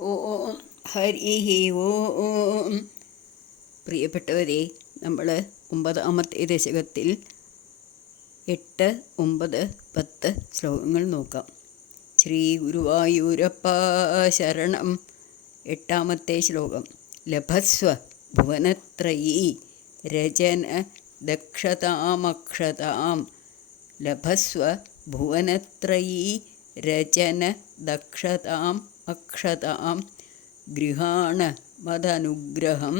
ഓം ഹരി ഓം. പ്രിയപ്പെട്ടവരെ, നമ്മൾ 9ാമത്തെ ദശകത്തിൽ 8, 9, 10 ശ്ലോകങ്ങൾ നോക്കാം. ശ്രീ ഗുരുവായൂരപ്പ ശരണം. 8ാമത്തെ ശ്ലോകം. ലഭസ്വ ഭുവനത്രയീ രചന ദക്ഷതാമക്ഷതാം. ലഭസ്വ ഭുവനത്രയീ രചന ദക്ഷതാം അക്ഷതാം. ഗൃഹാണ മദനുഗ്രഹം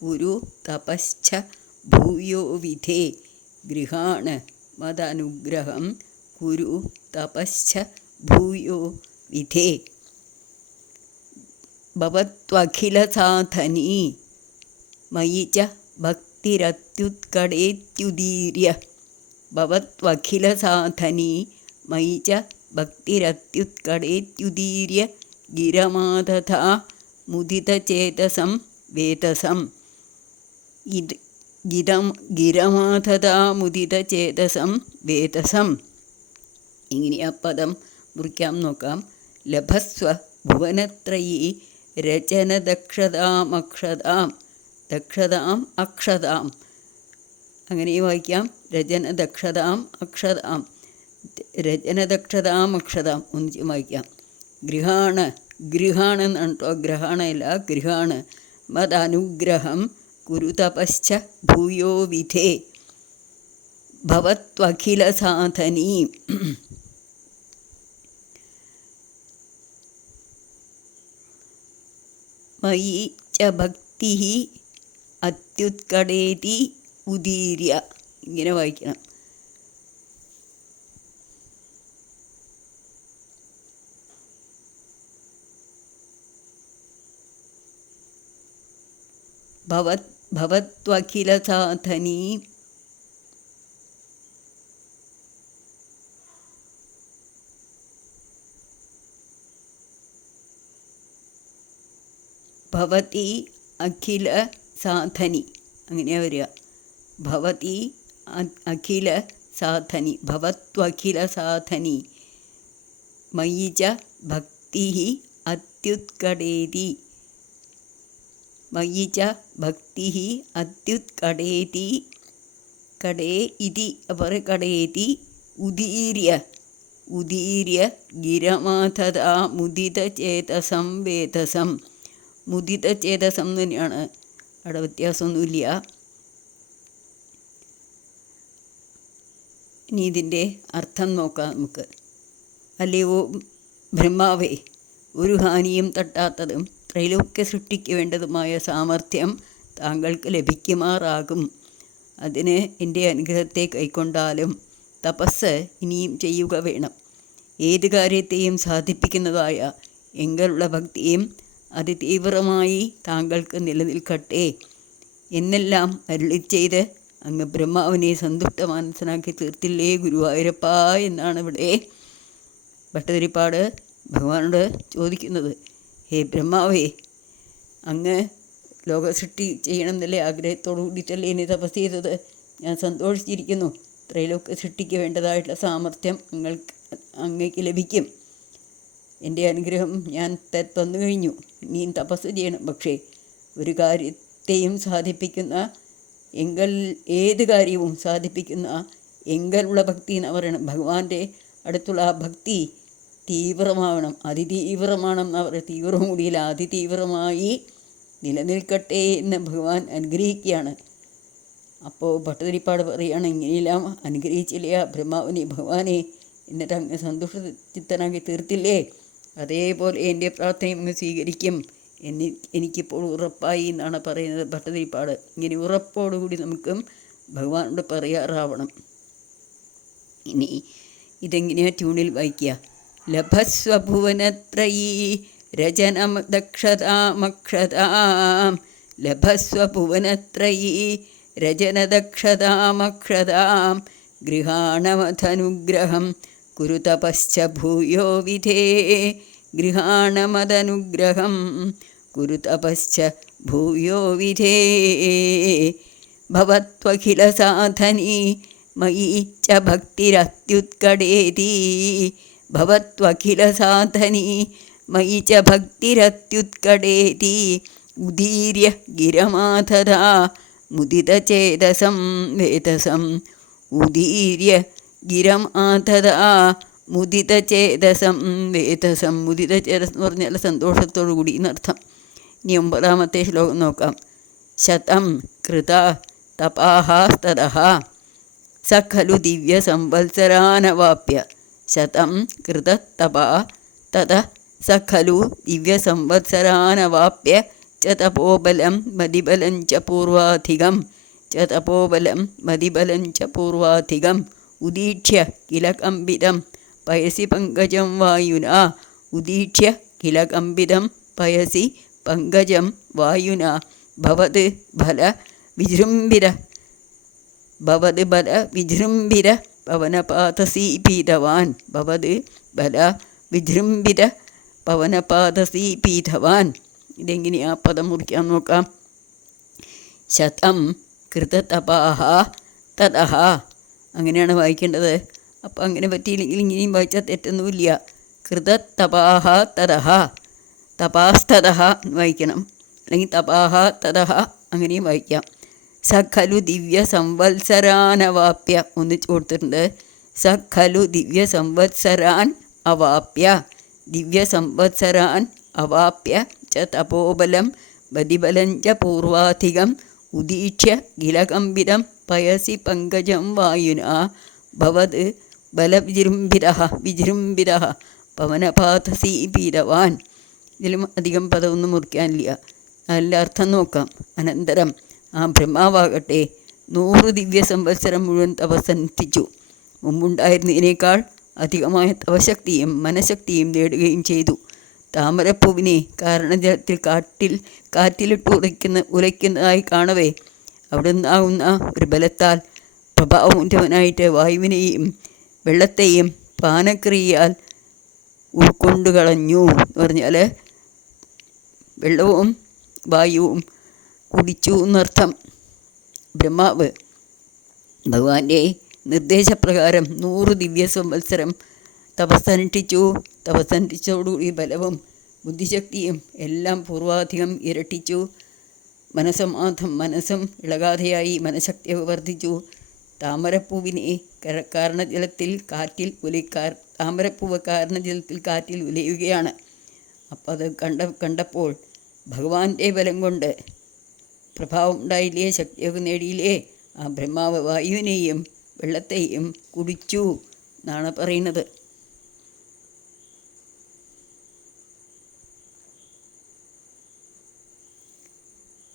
കുരു തപശ്ച ഭൂയോ വിധേ. ഗൃഹാണ മദനുഗ്രഹം കുരു തപശ്ച ഭൂയോ വിധേ. ഭവത്വഖിലസാധനീ മയി ച ഭക്തിരത്യുത്കടേത്യുദീര്യ. ഭവത്വഖിലസാധനീ മയി ച ഭക്തിരത്യുത്കടേത്യുദീര്യ. ഗിരമാദധാ മുദിതചേതസം വേതസം. ഗിരമാദധാ മുദിതചേതസം വേതസം. ഇങ്ങനെ ആ പദം മുറിക്കാം, നോക്കാം. ലഭസ്വ ഭുവനത്രയീ രചന ദക്ഷതാമക്ഷതാം. ദക്ഷതാം അക്ഷതാം അങ്ങനെ വായിക്കാം. രചന ദക്ഷതാം അക്ഷതാം. രചന ദക്ഷതാം അക്ഷതാം ഒന്നിച്ച് വായിക്കാം. ഗൃഹാണ്, ഗൃഹാണ് എന്നാണ് കേട്ടോ, ഗ്രഹാണയല്ല, ഗൃഹാണ്. മദനുഗ്രഹം കുരു തപശ്ച ഭൂയോ വിധേ. ഭവത്വഖിലസാധനീ. മയി ച ഭക്തി അത്യുത്കടേതി ഉദീര്യ. ഇങ്ങനെ വായിക്കണം. ഭവത്വഖിലസാധനീ ഭവതി അഖില സാധനി. അങ്ങനെയാ വരിക. ഭവതി അഖില സാധനി. ഭവത്വഖില സാധനി മയി ച ഭക്തി അത്യുത്കടേതി. മയി ച ഭക്തി അത്യുത്കടേതി. കടേ ഇതി കടേതി ഉദീര്യ. ഉദീര്യ ഗിരമാധതാ മുദിതചേതസം വേതസം. മുദിതചേതസം തന്നെയാണ്, അവിടെ വ്യത്യാസമൊന്നുമില്ല. ഇനി ഇതിൻ്റെ അർത്ഥം നോക്കാം നമുക്ക്. അല്ലയോ ബ്രഹ്മാവേ, ഒരു ഹാനിയും തട്ടാത്തതും ത്രൈലോക്യ സൃഷ്ടിക്ക് വേണ്ടതുമായ സാമർഥ്യം താങ്കൾക്ക് ലഭിക്കുമാറാകും. അതിന് എൻ്റെ അനുഗ്രഹത്തെ കൈക്കൊണ്ടാലും തപസ് ഇനിയും ചെയ്യുക വേണം. ഏത് കാര്യത്തെയും സാധിപ്പിക്കുന്നതായ എങ്കിലുള്ള ഭക്തിയും അതിതീവ്രമായി താങ്കൾക്ക് നിലനിൽക്കട്ടെ എന്നെല്ലാം അരുളിച്ചെയ്ത് അങ്ങ് ബ്രഹ്മാവിനെ സന്തുഷ്ടമാനസനാക്കി തീർത്തില്ലേ ഗുരുവായൂരപ്പ എന്നാണ് ഇവിടെ ഭട്ടതിരിപ്പാട് ഭഗവാനോട് ചോദിക്കുന്നത്. ഹേ ബ്രഹ്മാവേ, അങ്ങ് ലോകസൃഷ്ടി ചെയ്യണം എന്നല്ലേ ആഗ്രഹത്തോടു കൂടിയിട്ടല്ലേ എന്നെ തപസ് ചെയ്തത്. ഞാൻ സന്തോഷിച്ചിരിക്കുന്നു. ത്രൈലോക്യ സൃഷ്ടിക്ക് വേണ്ടതായിട്ടുള്ള സാമർഥ്യം അങ്ങേക്ക് ലഭിക്കും. എൻ്റെ അനുഗ്രഹം ഞാൻ തന്നു കഴിഞ്ഞു. ഇനിയും തപസ് ചെയ്യണം. പക്ഷേ ഒരു കാര്യത്തെയും സാധിപ്പിക്കുന്ന ഏത് കാര്യവും സാധിപ്പിക്കുന്ന എങ്കലുള്ള ഭക്തി എന്ന് പറയണം. ഭഗവാന്റെ അടുത്തുള്ള ആ ഭക്തി തീവ്രമാവണം, അതിതീവ്രമാണെന്ന് പറയുക. തീവ്രം കൂടിയില്ല, അതിതീവ്രമായി നിലനിൽക്കട്ടെ എന്ന് ഭഗവാൻ അനുഗ്രഹിക്കുകയാണ്. അപ്പോൾ ഭട്ടതിരിപ്പാട് പറയുകയാണ്, ഇങ്ങനെയെല്ലാം അനുഗ്രഹിച്ചില്ല ബ്രഹ്മാവിനെ ഭഗവാനെ, എന്നിട്ട് അങ്ങ് സന്തുഷ്ടചിത്തനാക്കി തീർത്തില്ലേ, അതേപോലെ എൻ്റെ പ്രാർത്ഥനയും അങ്ങ് സ്വീകരിക്കും എനിക്കിപ്പോൾ ഉറപ്പായി എന്നാണ് പറയുന്നത് ഭട്ടതിരിപ്പാട്. ഇങ്ങനെ ഉറപ്പോടുകൂടി നമുക്കും ഭഗവാനോട് പറയാറാവണം. ഇനി ഇതെങ്ങനെയാണ് ട്യൂണിൽ വായിക്കുക. ലഭസ്വ ഭുവനത്രയീ രചനം ദക്ഷതാമക്ഷതാം. ലഭസ്വ ഭുവനത്രയീ രചന ദക്ഷതാമക്ഷതാം. ഗൃഹാണമധനുഗ്രഹം കുരു തപശ്ച ഭൂയോ വിധേ. ഗൃഹാണമദനുഗ്രഹം കുരു തപശ്ച ഭൂയോ വിധേ. ഭവത്വഖിലസാധനീ മയി ച ഭക്തിരത്യുത്കടേതി. ഭവത്വഖിലസാധനീ മയി ച ഭക്തിരത്യുത്കടേതി ഉദീര്യ ഗിരമാധരാ മുദിതചേതസം വേതസം ഉദീര്യ ഗിരം ആധരാ മുദിതചേതസം വേതസം. മുദിതചേതസ് എന്ന് പറഞ്ഞാൽ സന്തോഷത്തോടു കൂടി എന്നർത്ഥം. ഇനി 9ാമത്തെ ശ്ലോകം നോക്കാം. ശതം കൃത തപാസ്തതഃ സ ഖലു ദിവ്യ സംവത്സരാനവാപ്യ. ശതം കൃത തപാ തത സ ഖലു ദിവ്യ സംവത്സരാനവാപ്യ ച തപോബലം മതിബലം ച പൂർവാധികം. ച തപോബലം മതിബലം ച പൂർവാധികം ഉദീക്ഷ്യ കില കമ്പിതം പയസി പങ്കജം വായുനാ. ഉദീക്ഷ്യ കില കമ്പിതം പയസി പങ്കജം വായുനാ. ഭവത് ബല വിജൃംഭിര ഭവത് ബല വിജൃംഭിര പവനപാതസീപീതവാൻ. ഭവത് ബല വിജൃംഭിര പവനപാതസീപീതവാൻ. ഇതെങ്ങനെയാ പദം മുറിക്കാൻ നോക്കാം. ശതം കൃതതപാഃ തതഃ അങ്ങനെയാണ് വായിക്കേണ്ടത്. അപ്പം അങ്ങനെ പറ്റിയില്ലെങ്കിൽ ഇങ്ങനെയും വായിച്ചാൽ തെറ്റൊന്നുമില്ല. കൃതതപാഃ തതഃ തപാസ്തതഃ വായിക്കണം, അല്ലെങ്കിൽ തപാഃ തതഃ അങ്ങനെയും വായിക്കാം. സ ഖലു ദിവ്യ സംവത്സരാനവാപ്യ ഒന്നിച്ച് കൊടുത്തിട്ടുണ്ട്. സ ഖലു ദിവ്യ സംവത്സരാൻ അവാപ്യ. ദിവ്യ സംവത്സരാൻ അവാപ്യ ച തപോബലം ബദിബലം ച പൂർവാധികം ഉദീക്ഷ്യ ഗിലകമ്പിതം പയസി പങ്കജം വായുനാ. ഭവത് ബലവിജൃംഭിരഃ വിജൃംഭിരഃ പവനപാതസീപീതവാൻ. ഇതിലും അധികം പദമൊന്നും മുറിക്കാനില്ല. നല്ല അർത്ഥം നോക്കാം. അനന്തരം ആ ബ്രഹ്മാവാകട്ടെ 100 ദിവ്യ സംവത്സരം മുഴുവൻ തപസ്സനുഷ്ഠിച്ചു. മുമ്പുണ്ടായിരുന്നതിനേക്കാൾ അധികമായ തപശക്തിയും മനഃശക്തിയും നേടുകയും ചെയ്തു. താമരപ്പൂവിനെ കാരണജലത്തിൽ കാറ്റിലിട്ട് ഉലയ്ക്കുന്നതായി കാണവേ അവിടെ നിന്നാകുന്ന ഒരു ബലത്താൽ പ്രഭാവമുറ്റവനായിട്ട് വായുവിനെയും വെള്ളത്തെയും പാനക്രിയയാൽ ഉൾക്കൊണ്ടു കളഞ്ഞു എന്ന് പറഞ്ഞാൽ വെള്ളവും വായുവും കുടിച്ചു എന്നർത്ഥം. ബ്രഹ്മാവ് ഭഗവാന്റെ നിർദ്ദേശപ്രകാരം 100 ദിവ്യ സംവത്സരം തപസ്സനുഷ്ഠിച്ചതോടുകൂടി ബലവും ബുദ്ധിശക്തിയും എല്ലാം പൂർവാധികം ഇരട്ടിച്ചു. മനസ്സും ഇളകാതെയായി മനഃശക്തിയൊക്കെ വർദ്ധിച്ചു. താമരപ്പൂവിനെ താമരപ്പൂവ് കാരണജലത്തിൽ കാറ്റിൽ ഉലയുകയാണ്. അപ്പം അത് കണ്ടപ്പോൾ ഭഗവാന്റെ ബലം കൊണ്ട് പ്രഭാവം ഉണ്ടായില്ലേ, ശക്തിയൊക്കെ നേടിയില്ലേ. ആ ബ്രഹ്മാവ് വായുവിനെയും വെള്ളത്തെയും കുടിച്ചു എന്നാണ് പറയുന്നത്.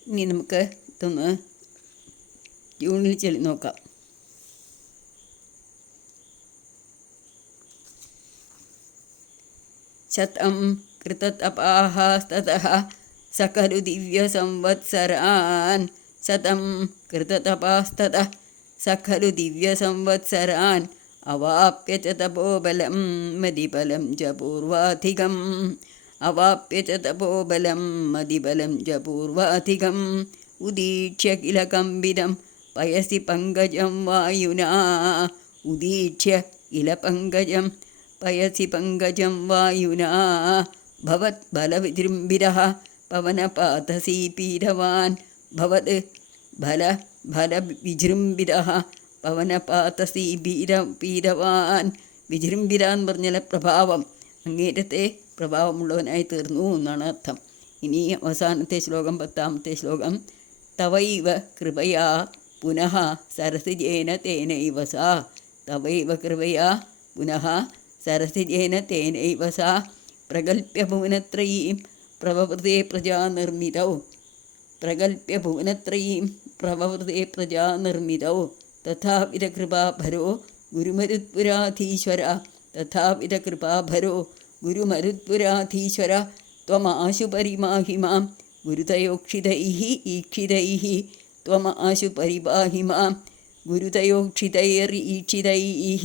ഇനി നമുക്ക് ഇതൊന്ന് ട്യൂണിൽ ചൊല്ലി നോക്കാം. ശതം കൃതതപാഃ തതഃ സ ഖലു ദിവ്യ സംവത്സരാൻ. ശതം കൃതതപാസ്തതഃ സ ഖലു ദിവ്യ സംവത്സരാൻ അവാപ്യ ച തപോബലം മതിബലം ച പൂർവാധികം. അവാപ്യ ച തപോബലം മതിബലം ച പൂർവാധികം ഉദീക്ഷ്യ കില കമ്പിതം പയസി പങ്കജം വായുനാ. ഉദീക്ഷ്യ കില പങ്കജം പയസി പങ്കജം വായുനാ. ഭവത് ബലവിജൃംഭിരഃ പവനപാതസീപീതവാൻ. ഭവത് വിജൃംഭിരഃ പവനപാതസീപീതവാൻ. വിജൃംഭിര എന്ന് പറഞ്ഞാൽ പ്രഭാവം, അങ്ങേരത്തെ പ്രഭാവമുള്ളവനായി തീർന്നു എന്നാണ് അർത്ഥം. ഇനി അവസാനത്തെ ശ്ലോകം 10ാമത്തെ ശ്ലോകം. തവൈവ കൃപയാ പുനഃ സരസിജേന തേനൈവ സാ. തവൈവ കൃപയാ പുനഃ സരസിജേന തേനൈവ സാ പ്രകൽപ്യ ഭുവനത്രയീം പ്രവവൃതേ പ്രജാനിർമ്മിതൗ. പ്രകൽപ്യ ഭുവനത്രയീം പ്രവവൃതേ പ്രജാനിർമ്മിതൗ. തഥാവിധ കൃപാഭരോ ഗുരുമരുത്പുരാധീശ്വര. തഥാവിധ കൃപാഭരോ ഗുരുമരുത്പുരാധീശ്വര ത്വമാശു പരിമാഹി മാം ഗുരുതയോക്ഷിതൈഃ ഈക്ഷിതൈഃ. ത്വമാശു പരിപാഹി മാം ഗുരുതയോക്ഷിതൈരീക്ഷിതൈഃ.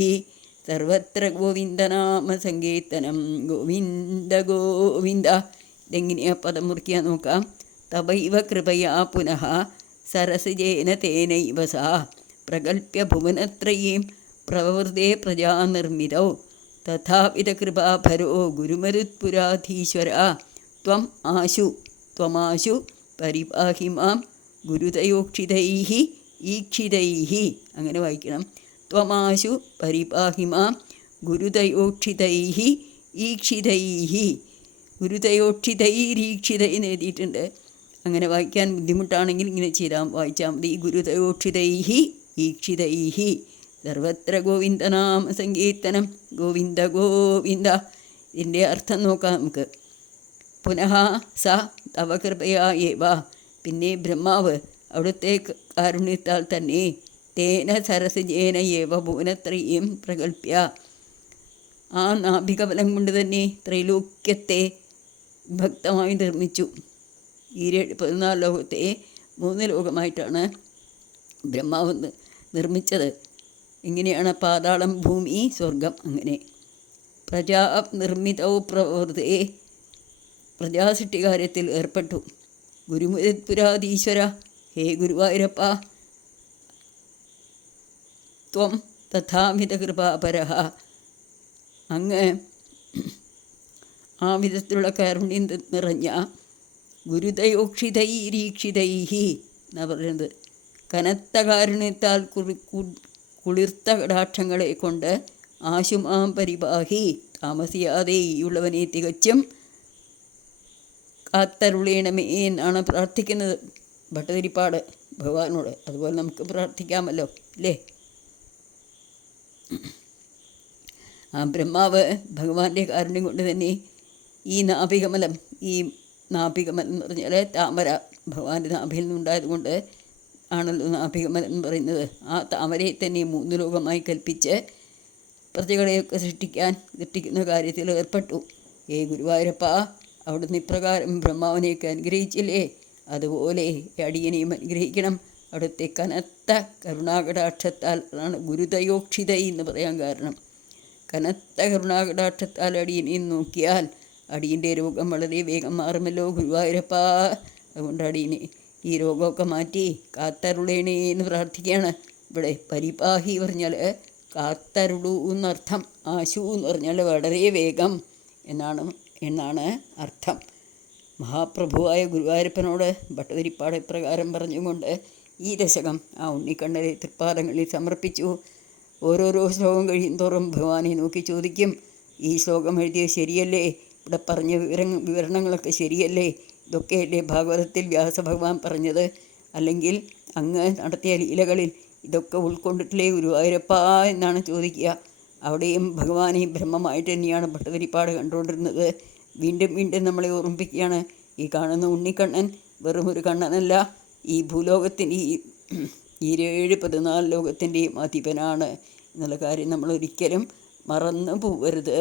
സർവത്ര ഗോവിന്ദനാമ സങ്കീർത്തനം. ഗോവിന്ദ ഗോവിന്ദ. ഇതെങ്ങനെയാ പദം മുറിക്കാൻ നോക്കാം. തവൈവ കൃപയാ പുനഃ സരസിജേന തേനൈവ സാ പ്രകൽപ്യ ഭുവനത്രയീം പ്രവവൃതേ പ്രജാനിർമ്മിതൗ. തഥാവിധകൃപാഭരോ ഗുരുമരുത്പുരാധീശ്വര ത്വമാശു പരിപാഹി മാം ഗുരുതയോക്ഷിതൈഃ ഈക്ഷിതൈഃ. അങ്ങനെ വായിക്കണം. ത്വമാശു പരിപാഹി മാം ഗുരുതയോക്ഷിതൈഃ ഈക്ഷിതൈഃ. ഗുരുതയോക്ഷിതൈരീക്ഷിതൈ എന്ന് എഴുതിയിട്ടുണ്ട്. അങ്ങനെ വായിക്കാൻ ബുദ്ധിമുട്ടാണെങ്കിൽ ഇങ്ങനെ വായിച്ചാൽ മതി. ഗുരുതയോക്ഷിതൈഃ ഈക്ഷിതൈഃ. സർവത്ര ഗോവിന്ദനാമ സങ്കീർത്തനം. ഗോവിന്ദ ഗോവിന്ദ. ഇതിൻ്റെ അർത്ഥം നോക്കാം നമുക്ക്. പുനഃ സ തവ കൃപയാ ഏവ. പിന്നെ ബ്രഹ്മാവ് അവിടുത്തെ കാരുണ്യത്താൽ തന്നെ തേന സരസജേന ഏവ ഭുവനത്രയം പ്രകൽപ്യ. ആ നാഭികബലം കൊണ്ട് തന്നെ ത്രൈലോക്യത്തെ ഭക്തമായി നിർമ്മിച്ചു. ഈ 14 ലോകത്തെ 3 ലോകമായിട്ടാണ് ബ്രഹ്മാവ് നിർമ്മിച്ചത്. ഇങ്ങനെയാണ് പാതാളം, ഭൂമി, സ്വർഗം. അങ്ങനെ പ്രജാ നിർമ്മിതൗ പ്രവൃത്തേ. പ്രജാസൃഷ്ടികാര്യത്തിൽ ഏർപ്പെട്ടു. ഗുരുമുരത്പുരാധീശ്വര. ഹേ ഗുരുവായൂരപ്പ, ത്വം തഥാവിധകൃപാപരഃ. അങ്ങ് ആ വിധത്തിലുള്ള കാരുണ്യം നിറഞ്ഞ ഗുരുതയോക്ഷിതൈരീക്ഷിതൈഃ എന്നാണ് പറയുന്നത്. കനത്ത കാരുണ്യത്താൽ കുളിർത്ത കടാക്ഷങ്ങളെ കൊണ്ട് ആശുമാം പരിപാഹി. താമസിയാതെ ഈയുള്ളവനെ തികച്ചും കാത്തരുളേണമേ എന്നാണ് പ്രാർത്ഥിക്കുന്നത് ഭട്ടതിരിപ്പാട് ഭഗവാനോട്. അതുപോലെ നമുക്ക് പ്രാർത്ഥിക്കാമല്ലോ അല്ലേ? ആ ബ്രഹ്മാവ് ഭഗവാന്റെ കാരുണ്യം കൊണ്ട് തന്നെ ഈ നാഭികമലം എന്ന് പറഞ്ഞാൽ താമര ഭഗവാന്റെ നാഭിയിൽ നിന്നുണ്ടായത് കൊണ്ട് ആണല്ലോ നാഭികമലം എന്ന് പറയുന്നത്. ആ താമരയെ തന്നെ 3 ലോകമായി കൽപ്പിച്ച് പ്രജകളെയൊക്കെ സൃഷ്ടിക്കുന്ന കാര്യത്തിൽ ഏർപ്പെട്ടു. ഹേ ഗുരുവായൂരപ്പ, അവിടുന്ന് ഇപ്രകാരം ബ്രഹ്മാവിനെയൊക്കെ അനുഗ്രഹിച്ചില്ലേ, അതുപോലെ അടിയനെയും അനുഗ്രഹിക്കണം. അവിടുത്തെ കനത്ത കരുണാകടാക്ഷത്താൽ. അതാണ് ഗുരുതയോക്ഷിതൈ എന്ന് പറയാൻ കാരണം. കനത്ത കരുണാകടാക്ഷത്താൽ അടിയനെയും നോക്കിയാൽ അടിയൻ്റെ രോഗം വളരെ വേഗം മാറുമല്ലോ ഗുരുവായൂരപ്പ. അതുകൊണ്ട് അടിയനെ ഈ രോഗമൊക്കെ മാറ്റി കാത്തരുളേണേ എന്ന് പ്രാർത്ഥിക്കുകയാണ്. ഇവിടെ പരിപാഹി പറഞ്ഞാൽ കാത്തരുളൂ എന്നർത്ഥം. ആശു എന്ന് പറഞ്ഞാൽ വളരെ വേഗം എന്നാണ് അർത്ഥം. മഹാപ്രഭുവായ ഗുരുവായൂരപ്പനോട് ഭട്ടതിരിപ്പാട് ഇപ്രകാരം പറഞ്ഞുകൊണ്ട് ഈ ദശകം ആ ഉണ്ണിക്കണ്ണനെ തൃപ്പാദങ്ങളിൽ സമർപ്പിച്ചു. ഓരോരോ ശ്ലോകം കഴിയുന്തോറും ഭഗവാനെ നോക്കി ചോദിക്കും, ഈ ശ്ലോകം എഴുതിയത് ശരിയല്ലേ? ഇവിടെ പറഞ്ഞ വിവരണങ്ങളൊക്കെ ശരിയല്ലേ? ഇതൊക്കെയല്ലേ ഭാഗവതത്തിൽ വ്യാസഭഗവാൻ പറഞ്ഞത്? അല്ലെങ്കിൽ അങ്ങ് നടത്തിയ ലീലകളിൽ ഇതൊക്കെ ഉൾക്കൊണ്ടിട്ടില്ലേ ഗുരുവായൂരപ്പ എന്നാണ് ചോദിക്കുക. അവിടെയും ഭഗവാനെ ബ്രഹ്മമായിട്ട് തന്നെയാണ് ഭട്ടതിരിപ്പാട് കണ്ടുകൊണ്ടിരുന്നത്. വീണ്ടും വീണ്ടും നമ്മളെ ഓർമ്മിപ്പിക്കുകയാണ്, ഈ കാണുന്ന ഉണ്ണിക്കണ്ണൻ വെറും ഒരു കണ്ണനല്ല, ഈ ഭൂലോകത്തിൻ്റെ ഈ 14 ലോകത്തിൻ്റെയും അധിപനാണ് എന്നുള്ള കാര്യം നമ്മൾ ഒരിക്കലും മറന്നു പോകരുത്.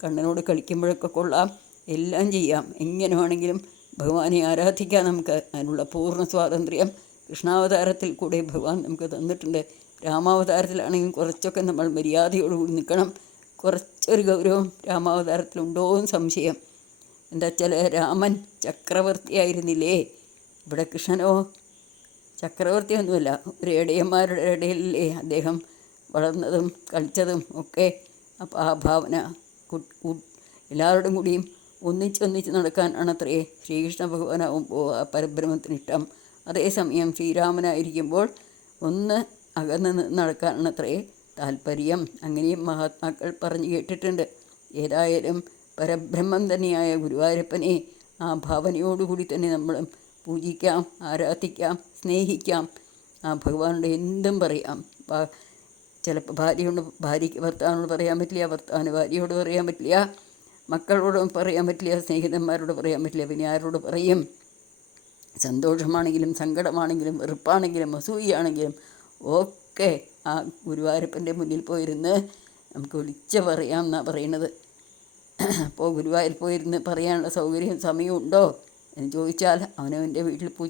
കണ്ണനോട് കളിക്കുമ്പോഴൊക്കെ കൊള്ളാം, എല്ലാം ചെയ്യാം, എങ്ങനെ വേണമെങ്കിലും ഭഗവാനെ ആരാധിക്കാൻ നമുക്ക് അതിനുള്ള പൂർണ്ണ സ്വാതന്ത്ര്യം കൃഷ്ണാവതാരത്തിൽ കൂടെ ഭഗവാൻ നമുക്ക് തന്നിട്ടുണ്ട്. രാമാവതാരത്തിലാണെങ്കിൽ കുറച്ചൊക്കെ നമ്മൾ മര്യാദയോടുകൂടി നിൽക്കണം. കുറച്ചൊരു ഗൗരവം രാമാവതാരത്തിലുണ്ടോ എന്ന് സംശയം. എന്താ വെച്ചാൽ രാമൻ ചക്രവർത്തിയായിരുന്നില്ലേ? ഇവിടെ കൃഷ്ണനോ ചക്രവർത്തിയൊന്നുമല്ല, ഒരു ഇടയന്മാരുടെ ഇടയിലല്ലേ അദ്ദേഹം വളർന്നതും കളിച്ചതും ഒക്കെ. അപ്പോൾ ആ ഭാവന എല്ലാവരോടും കൂടിയും ഒന്നിച്ചൊന്നിച്ച് നടക്കാനാണ് അത്രേ ശ്രീകൃഷ്ണ ഭഗവാനാവുമ്പോൾ ആ പരബ്രഹ്മത്തിനിഷ്ടം. അതേസമയം ശ്രീരാമനായിരിക്കുമ്പോൾ ഒന്ന് അകന്ന് നടക്കാനാണ് അത്രേ താല്പര്യം. അങ്ങനെയും മഹാത്മാക്കൾ പറഞ്ഞു കേട്ടിട്ടുണ്ട്. ഏതായാലും പരബ്രഹ്മം തന്നെയായ ഗുരുവായൂരപ്പനെ ആ ഭാവനയോടുകൂടി തന്നെ നമ്മൾ പൂജിക്കാം, ആരാധിക്കാം, സ്നേഹിക്കാം. ആ ഭഗവാനോട് എന്തും പറയാം. ചിലപ്പോൾ ഭാര്യയ്ക്ക് ഭർത്താവിനോട് പറയാൻ പറ്റില്ല, ഭർത്താവിന് ഭാര്യയോട് പറയാൻ പറ്റില്ല, മക്കളോട് പറയാൻ പറ്റില്ല, സ്നേഹിതന്മാരോട് പറയാൻ പറ്റില്ല, പിന്നെ ആരോട് പറയും? സന്തോഷമാണെങ്കിലും സങ്കടമാണെങ്കിലും വെറുപ്പാണെങ്കിലും അസൂയാണെങ്കിലും ഒക്കെ ആ ഗുരുവായൂരപ്പൻ്റെ മുന്നിൽ പോയിരുന്ന് നമുക്ക് വിളിച്ച് പറയാം എന്നാണ് പറയുന്നത്. അപ്പോൾ ഗുരുവായൂർ പോയിരുന്ന് പറയാനുള്ള സൗകര്യം സമയമുണ്ടോ എന്ന് ചോദിച്ചാൽ അവനവൻ്റെ വീട്ടിൽ പൂജ